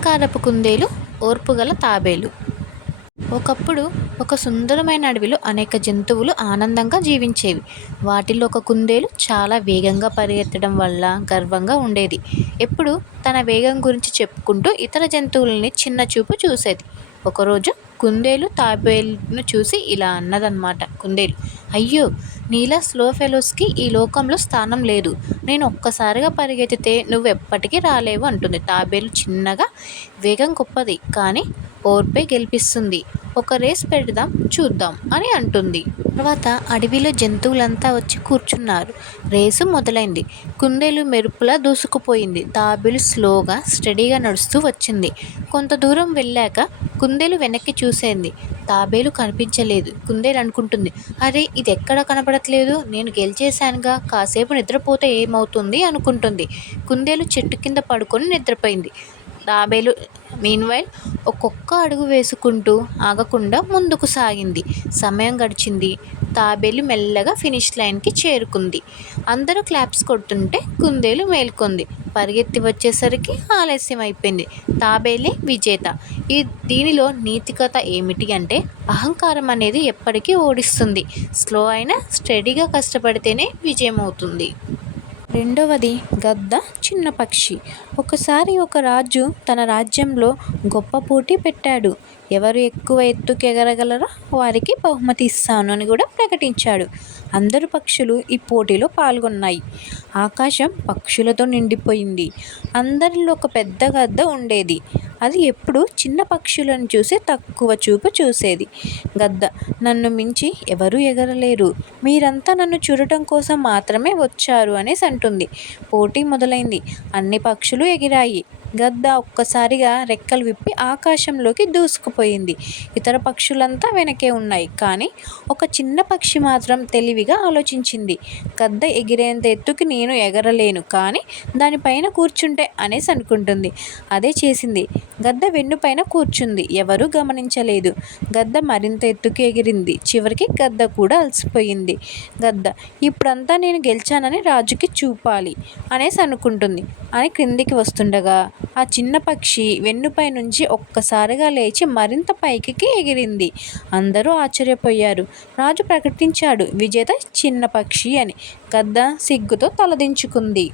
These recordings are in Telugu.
అలంకారపు కుందేలు ఓర్పుగల తాబేలు. ఒకప్పుడు ఒక సుందరమైన అడవిలో అనేక జంతువులు ఆనందంగా జీవించేవి. వాటిలో ఒక కుందేలు చాలా వేగంగా పరిగెత్తడం వల్ల గర్వంగా ఉండేది. ఎప్పుడు తన వేగం గురించి చెప్పుకుంటూ ఇతర జంతువులని చిన్న చూపు చూసేది. ఒకరోజు కుందేలు తాబేలును చూసి ఇలా అన్నదన్నమాట కుందేలు. అయ్యో నీలా స్లో ఫెలోస్కి ఈ లోకంలో స్థానం లేదు. నేను ఒక్కసారిగా పరిగెత్తితే నువ్వు ఎప్పటికీ రాలేవు అంటుంది. తాబేలు చిన్నగా వేగం గొప్పది. కానీ ఓర్పే గెలిపిస్తుంది. ఒక రేస్ పెడదాం చూద్దాం అని అంటుంది. తర్వాత అడవిలో జంతువులంతా వచ్చి కూర్చున్నారు. రేసు మొదలైంది. కుందేలు మెరుపులా దూసుకుపోయింది. తాబేలు స్లోగా స్టడీగా నడుస్తూ వచ్చింది. కొంత దూరం వెళ్ళాక కుందేలు వెనక్కి చూసేంది. తాబేలు కనిపించలేదు. కుందేలు అనుకుంటుంది అరే ఇది ఎక్కడ కనపడట్లేదు? నేను గెలిచేశానుగా. కాసేపు నిద్రపోతే ఏమవుతుంది? అనుకుంటుంది. కుందేలు చెట్టు కింద పడుకొని నిద్రపోయింది. తాబేలు మీన్వైల్ ఒక్కొక్క అడుగు వేసుకుంటూ ఆగకుండా ముందుకు సాగింది. సమయం గడిచింది. తాబేలు మెల్లగా ఫినిష్ లైన్కి చేరుకుంది. అందరూ క్లాప్స్ కొడుతుంటే కుందేలు మేల్కొంది. పరిగెత్తి వచ్చేసరికి ఆలస్యం అయిపోయింది. తాబేలే విజేత. ఈ దీనిలో నీతి కథ ఏమిటి అంటే అహంకారం అనేది ఎప్పటికీ ఓడిస్తుంది. స్లో అయినా స్టడీగా కష్టపడితేనే విజయం అవుతుంది రెండవది గద్ద చిన్న పక్షి. ఒకసారి ఒక రాజు తన రాజ్యంలో గొప్ప పోటీ పెట్టాడు. ఎవరు ఎక్కువ ఎత్తుకెగరగలరో వారికి బహుమతి ఇస్తాను అని కూడా ప్రకటించాడు. అందరు పక్షులు ఈ పోటీలో పాల్గొన్నాయి. ఆకాశం పక్షులతో నిండిపోయింది. అందరిలో ఒక పెద్ద గద్ద ఉండేది. అది ఎప్పుడు చిన్న పక్షులను చూసి తక్కువ చూపు చూసేది. గద్ద నన్ను మించి ఎవరూ ఎగరలేరు. మీరంతా నన్ను చూడటం కోసం మాత్రమే వచ్చారు అనేసి అంటుంది. పోటీ మొదలైంది. అన్ని పక్షులు ఎగిరాయి. గద్ద ఒక్కసారిగా రెక్కలు విప్పి ఆకాశంలోకి దూసుకుపోయింది. ఇతర పక్షులంతా వెనకే ఉన్నాయి. కానీ ఒక చిన్న పక్షి మాత్రం తెలివిగా ఆలోచించింది. గద్ద ఎగిరేంత ఎత్తుకి నేను ఎగరలేను. కానీ దానిపైన కూర్చుంటే అనేసి అనుకుంటుంది. అదే చేసింది. గద్ద వెన్నుపైన కూర్చుంది. ఎవరూ గమనించలేదు. గద్ద మరింత ఎత్తుకు ఎగిరింది. చివరికి గద్ద కూడా అలసిపోయింది. గద్ద ఇప్పుడంతా నేను గెలిచానని రాజుకి చూపాలి అనేసి అనుకుంటుంది. అని క్రిందికి వస్తుండగా ఆ చిన్న పక్షి వెన్నుపై నుంచి ఒక్కసారిగా లేచి మరింత పైకి ఎగిరింది. అందరూ ఆశ్చర్యపోయారు. రాజు ప్రకటించాడు విజేత చిన్న పక్షి అని గద్ద సిగ్గుతో తలదించుకుంది.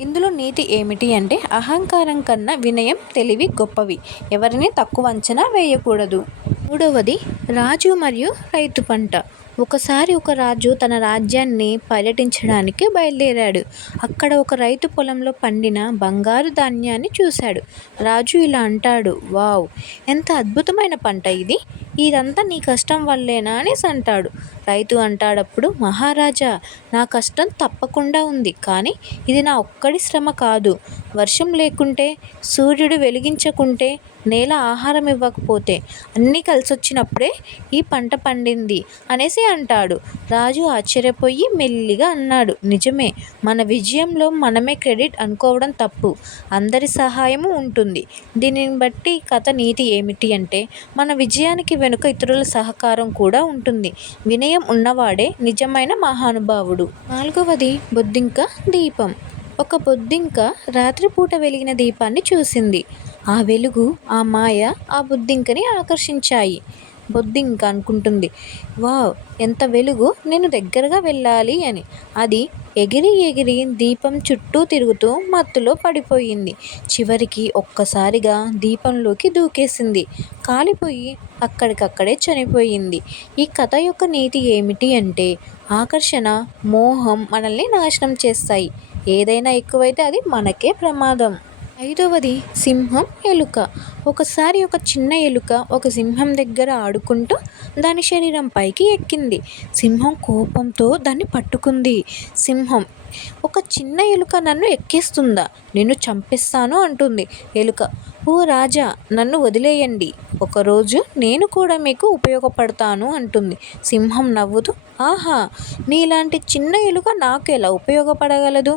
ఇందులో నీతి ఏమిటి అంటే అహంకారం కన్నా వినయం తెలివి గొప్పవి. ఎవరిని తక్కువ అంచనా వేయకూడదు. మూడవది రాజు మరియు రైతు పంట. ఒకసారి ఒక రాజు తన రాజ్యాన్ని పర్యటించడానికి బయలుదేరాడు. అక్కడ ఒక రైతు పొలంలో పండిన బంగారు ధాన్యాన్ని చూశాడు. రాజు ఇలా అంటాడు వావ్ ఎంత అద్భుతమైన పంట ఇది. ఇదంతా నీ కష్టం వల్లేనా? అనేసి అంటాడు. రైతు అంటాడప్పుడు మహారాజా నా కష్టం తప్పకుండా ఉంది కానీ ఇది నా ఒక్కడి శ్రమ కాదు. వర్షం లేకుంటే సూర్యుడు వెలిగించకుంటే నేల ఆహారం ఇవ్వకపోతే అన్నీ కలిసొచ్చినప్పుడే ఈ పంట పండింది అనేసి అంటాడు. రాజు ఆశ్చర్యపోయి మెల్లిగా అన్నాడు. నిజమే మన విజయంలో మనమే క్రెడిట్ అనుకోవడం తప్పు. అందరి సహాయము ఉంటుంది. దీనిని బట్టి కథ నీతి ఏమిటి అంటే మన విజయానికి వెనుక ఇతరుల సహకారం కూడా ఉంటుంది. వినయం ఉన్నవాడే నిజమైన మహానుభావుడు. నాలుగవది బొద్దింక దీపం. ఒక బొద్దింక రాత్రిపూట వెలిగిన దీపాన్ని చూసింది. ఆ వెలుగు ఆ మాయ ఆ బొద్దింకని ఆకర్షించాయి. బొద్దింక అనుకుంటుంది. వావ్ ఎంత వెలుగు నేను దగ్గరగా వెళ్ళాలి అని. అది ఎగిరి ఎగిరి దీపం చుట్టూ తిరుగుతూ మత్తులో పడిపోయింది. చివరికి ఒక్కసారిగా దీపంలోకి దూకేసింది. కాలిపోయి అక్కడికక్కడే చనిపోయింది. ఈ కథ యొక్క నీతి ఏమిటి అంటే ఆకర్షణ మోహం మనల్ని నాశనం చేస్తాయి. ఏదైనా ఎక్కువైతే అది మనకే ప్రమాదం. ఐదవది సింహం ఎలుక. ఒకసారి ఒక చిన్న ఎలుక ఒక సింహం దగ్గర ఆడుకుంటూ దాని శరీరం పైకి ఎక్కింది. సింహం కోపంతో దాన్ని పట్టుకుంది. సింహం ఒక చిన్న ఎలుక నన్ను ఎక్కేస్తుందా? నేను చంపిస్తాను అంటుంది. ఎలుక ఓ రాజా నన్ను వదిలేయండి. ఒకరోజు నేను కూడా మీకు ఉపయోగపడతాను అంటుంది. సింహం నవ్వుతూ ఆహా నీలాంటి చిన్న ఎలుక నాకు ఎలా ఉపయోగపడగలదు?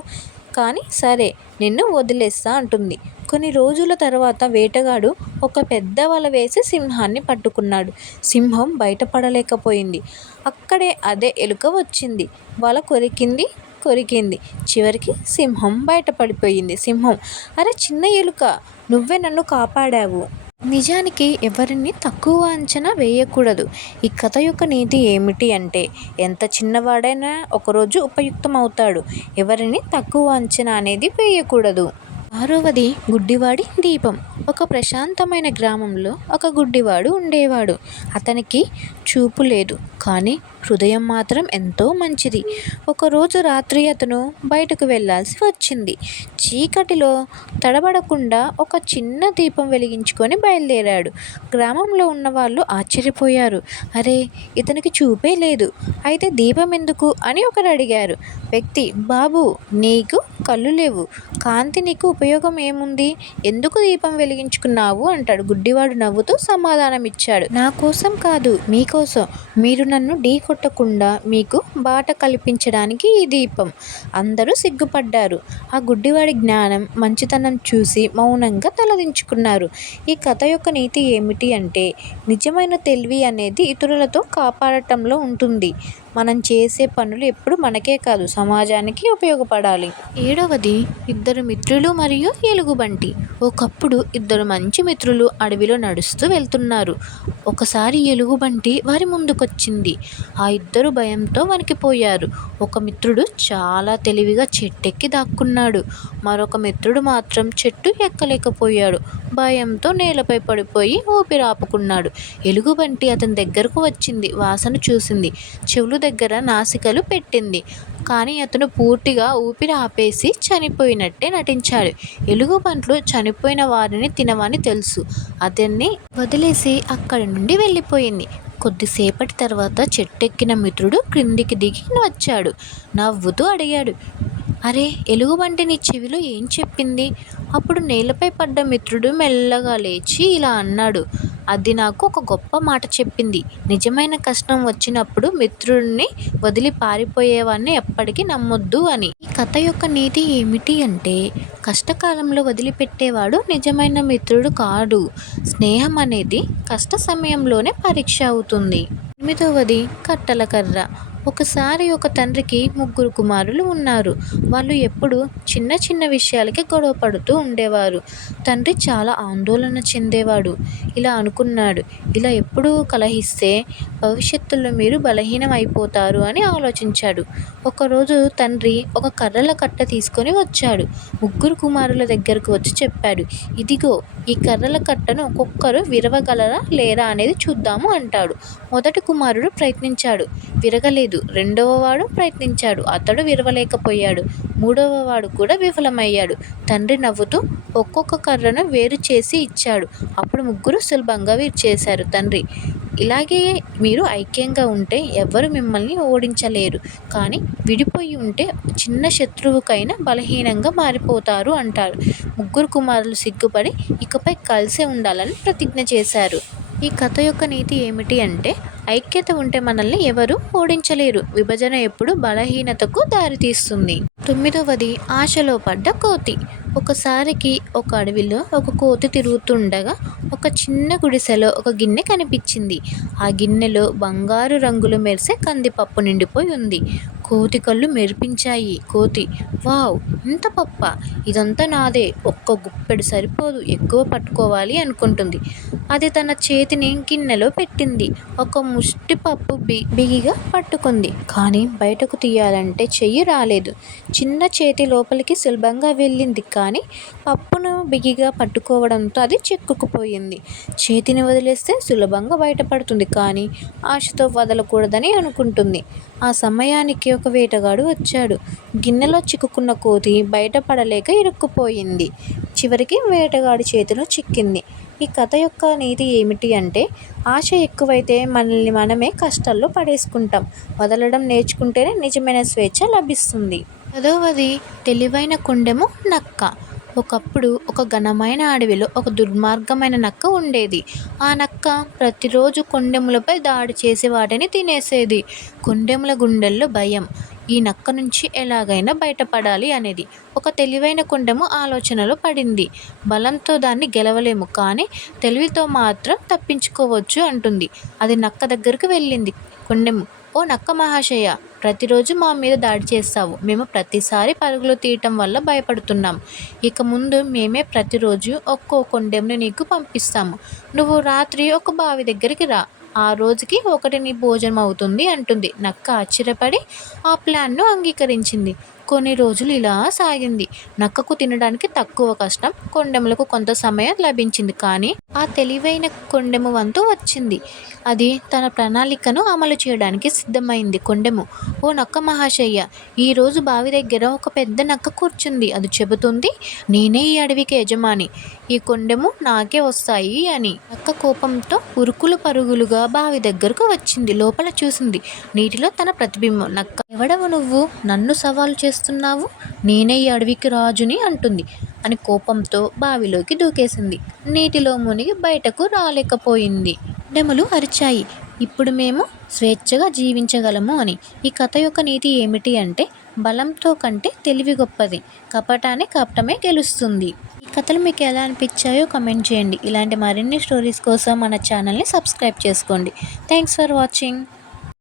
కానీ సరే నిన్ను వదిలేస్తా అంటుంది. కొన్ని రోజుల తర్వాత వేటగాడు ఒక పెద్ద వల వేసి సింహాన్ని పట్టుకున్నాడు. సింహం బయటపడలేకపోయింది. అక్కడే అదే ఎలుక వచ్చింది. వల కొరికింది కొరికింది. చివరికి సింహం బయటపడిపోయింది. సింహం అరే చిన్న ఎలుక నువ్వే నన్ను కాపాడావు. నిజానికి ఎవరిని తక్కువ అంచనా వేయకూడదు. ఈ కథ యొక్క నీతి ఏమిటి అంటే ఎంత చిన్నవాడైనా ఒకరోజు ఉపయుక్తమవుతాడు. ఎవరిని తక్కువ అంచనా అనేది వేయకూడదు. ఆరవది గుడ్డివాడి దీపం. ఒక ప్రశాంతమైన గ్రామంలో ఒక గుడ్డివాడు ఉండేవాడు. అతనికి చూపు లేదు. కానీ హృదయం మాత్రం ఎంతో మంచిది. ఒకరోజు రాత్రి అతను బయటకు వెళ్ళాల్సి వచ్చింది. చీకటిలో తడబడకుండా ఒక చిన్న దీపం వెలిగించుకొని బయలుదేరాడు. గ్రామంలో ఉన్న వాళ్ళు ఆశ్చర్యపోయారు. అరే ఇతనికి చూపే లేదు. అయితే దీపం ఎందుకు అని ఒకరు అడిగారు. వ్యక్తి బాబు నీకు కళ్ళు లేవు. కాంతి నీకు ఉపయోగం ఏముంది? ఎందుకు దీపం వెలిగించుకున్నావు? అంటాడు. గుడ్డివాడు నవ్వుతూ సమాధానం ఇచ్చాడు నా కోసం కాదు మీకోసం. మీరు నన్ను ఢీ కొట్టకుండా మీకు బాట కల్పించడానికి ఈ దీపం. అందరూ సిగ్గుపడ్డారు. ఆ గుడ్డివాడి జ్ఞానం మంచితనం చూసి మౌనంగా తలదించుకున్నారు. ఈ కథ యొక్క నీతి ఏమిటి అంటే నిజమైన తెలివి అనేది ఇతరులతో కాపాడటంలో ఉంటుంది. మనం చేసే పనులు ఎప్పుడు మనకే కాదు సమాజానికి ఉపయోగపడాలి. ఏడవది ఇద్దరు మిత్రులు మరియు ఎలుగుబంటి ఒకప్పుడు ఇద్దరు మంచి మిత్రులు అడవిలో నడుస్తూ వెళ్తున్నారు. ఒకసారి ఎలుగుబంటి వారి ముందుకొచ్చింది. ఆ ఇద్దరు భయంతో వణికిపోయారు. ఒక మిత్రుడు చాలా తెలివిగా చెట్టెక్కి దాక్కున్నాడు. మరొక మిత్రుడు మాత్రం చెట్టు ఎక్కలేకపోయాడు. భయంతో నేలపై పడిపోయి ఊపిరాపుకున్నాడు ఎలుగుబంటి అతని దగ్గరకు వచ్చింది. వాసన చూసింది. చెవులు దగ్గర నాసికలు పెట్టింది. కానీ అతను పూర్తిగా ఊపిరి ఆపేసి చనిపోయినట్టే నటించాడు. ఎలుగుబంట్లు చనిపోయిన వారిని తినవని తెలుసు. అతన్ని వదిలేసి అక్కడి నుండి వెళ్ళిపోయింది. కొద్దిసేపటి తర్వాత చెట్టెక్కిన మిత్రుడు క్రిందికి దిగి వచ్చాడు. నవ్వుతూ అడిగాడు అరే ఎలుగుబంటి నీ చెవిలో ఏం చెప్పింది? అప్పుడు నేలపై పడ్డ మిత్రుడు మెల్లగా లేచి ఇలా అన్నాడు అది నాకు ఒక గొప్ప మాట చెప్పింది. నిజమైన కష్టం వచ్చినప్పుడు మిత్రుడిని వదిలి పారిపోయేవాడిని ఎప్పటికీ నమ్మొద్దు అని. ఈ కథ యొక్క నీతి ఏమిటి అంటే కష్టకాలంలో వదిలిపెట్టేవాడు నిజమైన మిత్రుడు కాడు. స్నేహం అనేది కష్ట సమయంలోనే పరీక్ష అవుతుంది. ఎనిమిదవది కట్టల కర్ర. ఒకసారి ఒక తండ్రికి ముగ్గురు కుమారులు ఉన్నారు. వాళ్ళు ఎప్పుడు చిన్న చిన్న విషయాలకి గొడవ పడుతూ ఉండేవారు. తండ్రి చాలా ఆందోళన చెందేవాడు. ఇలా అనుకున్నాడు. ఇలా ఎప్పుడూ కలహిస్తే భవిష్యత్తులో మీరు బలహీనం అయిపోతారు అని ఆలోచించాడు. ఒకరోజు తండ్రి ఒక కర్రల కట్ట తీసుకొని వచ్చాడు. ముగ్గురు కుమారుల దగ్గరకు వచ్చి చెప్పాడు ఇదిగో ఈ కర్రల కట్టను ఒక్కొక్కరు విరవగలరా లేరా అనేది చూద్దాము అంటాడు. మొదటి కుమారుడు ప్రయత్నించాడు విరగలేదు. రెండవ వాడు ప్రయత్నించాడు. అతడు విరవలేకపోయాడు. మూడవ వాడు కూడా విఫలమయ్యాడు. తండ్రి నవ్వుతూ ఒక్కొక్క కర్రను వేరు చేసి ఇచ్చాడు. అప్పుడు ముగ్గురు సులభంగా చేశారు. తండ్రి ఇలాగే మీరు ఐక్యంగా ఉంటే ఎవరు మిమ్మల్ని ఓడించలేరు. కానీ విడిపోయి ఉంటే చిన్న శత్రువుకైనా బలహీనంగా మారిపోతారు అంటారు. ముగ్గురు కుమారులు సిగ్గుపడి ఇకపై కలిసే ఉండాలని ప్రతిజ్ఞ చేశారు. ఈ కథ యొక్క నీతి ఏమిటి అంటే ఐక్యత ఉంటే మనల్ని ఎవరు ఓడించలేరు. విభజన ఎప్పుడు బలహీనతకు దారితీస్తుంది. తొమ్మిదవది ఆశలో పడ్డ కోతి. ఒకసారికి ఒక అడవిలో ఒక కోతి తిరుగుతుండగా ఒక చిన్న గుడిసెలో ఒక గిన్నె కనిపించింది. ఆ గిన్నెలో బంగారు రంగులు మెరిసే కందిపప్పు నిండిపోయి ఉంది. కోతి కళ్ళు మెరిపించాయి. కోతి వావ్ ఇంత పప్ప. ఇదంతా నాదే. ఒక్క గుప్పెడు సరిపోదు. ఎక్కువ పట్టుకోవాలి అనుకుంటుంది. అది తన చేతిని గిన్నెలో పెట్టింది. ఒక ముష్టి పప్పు బి బిగిగా పట్టుకుంది. కానీ బయటకు తీయాలంటే చెయ్యి రాలేదు. చిన్న చేతి లోపలికి సులభంగా వెళ్ళింది. కానీ పప్పును బిగిగా పట్టుకోవడంతో అది చిక్కుకుపోయింది. చేతిని వదిలేస్తే సులభంగా బయటపడుతుంది కానీ ఆశతో వదలకూడదని అనుకుంటుంది. ఆ సమయానికి ఒక వేటగాడు వచ్చాడు. గిన్నెలో చిక్కుకున్న కోతి బయటపడలేక ఇరుక్కుపోయింది. చివరికి వేటగాడి చేతిలో చిక్కింది. ఈ కథ యొక్క నీతి ఏమిటి అంటే ఆశ ఎక్కువైతే మనల్ని మనమే కష్టాల్లో పడేసుకుంటాం. వదలడం నేర్చుకుంటేనే నిజమైన స్వేచ్ఛ లభిస్తుంది. పదవది తెలివైన కుండెము నక్క. ఒకప్పుడు ఒక ఘనమైన అడవిలో ఒక దుర్మార్గమైన నక్క ఉండేది. ఆ నక్క ప్రతిరోజు కొండెములపై దాడి చేసి వాటిని తినేసేది. కొండెముల గుండెల్లో భయం. ఈ నక్క నుంచి ఎలాగైనా బయటపడాలి అనేది. ఒక తెలివైన కొండెము ఆలోచనలో పడింది. బలంతో దాన్ని గెలవలేము కానీ తెలివితో మాత్రం తప్పించుకోవచ్చు అంటుంది. అది నక్క దగ్గరకు వెళ్ళింది. కొండెము ఓ నక్క మహాశయ! ప్రతిరోజు మా మీద దాడి చేస్తావు. మేము ప్రతిసారి పరుగులు తీయటం వల్ల భయపడుతున్నాం. ఇక ముందు మేమే ప్రతిరోజు ఒక్కో కొండెంను నీకు పంపిస్తాము. నువ్వు రాత్రి ఒక బావి దగ్గరికి రా. ఆ రోజుకి ఒకటి నీ భోజనం అవుతుంది అంటుంది. నక్క ఆశ్చర్యపడి ఆ ప్లాన్ను అంగీకరించింది. కొన్ని రోజులు ఇలా సాగింది. నక్కకు తినడానికి తక్కువ కష్టం కొండెములకు కొంత సమయం లభించింది కానీ ఆ తెలివైన కొండెము వంతు వచ్చింది. అది తన ప్రణాళికను అమలు చేయడానికి సిద్ధమైంది కొండెము. ఓ నక్క మహాశయ్య ఈరోజు బావి దగ్గర ఒక పెద్ద నక్క కూర్చుంది. అది చెబుతుంది నేనే ఈ అడవికి యజమాని. ఈ కొండెము నాకే వస్తాయి అని. నక్క కోపంతో ఉరుకులు పరుగులుగా బావి దగ్గరకు వచ్చింది. లోపల చూసింది నీటిలో తన ప్రతిబింబం. నక్క ఎవడవు నువ్వు? నన్ను సవాలు చేస్తున్నావు? నేనే ఈ అడవికి రాజుని అంటుంది. అని కోపంతో బావిలోకి దూకేసింది. నీటిలో మునిగి బయటకు రాలేకపోయింది. డెములు అరిచాయి. ఇప్పుడు మేము స్వేచ్ఛగా జీవించగలము అని. ఈ కథ యొక్క నీతి ఏమిటి అంటే బలంతో కంటే తెలివి గొప్పది. కపటాన్ని కపటమే గెలుస్తుంది. ఈ కథలు మీకు ఎలా అనిపించాయో కమెంట్ చేయండి. ఇలాంటి మరిన్ని స్టోరీస్ కోసం మన ఛానల్ని సబ్స్క్రైబ్ చేసుకోండి. Thanks for watching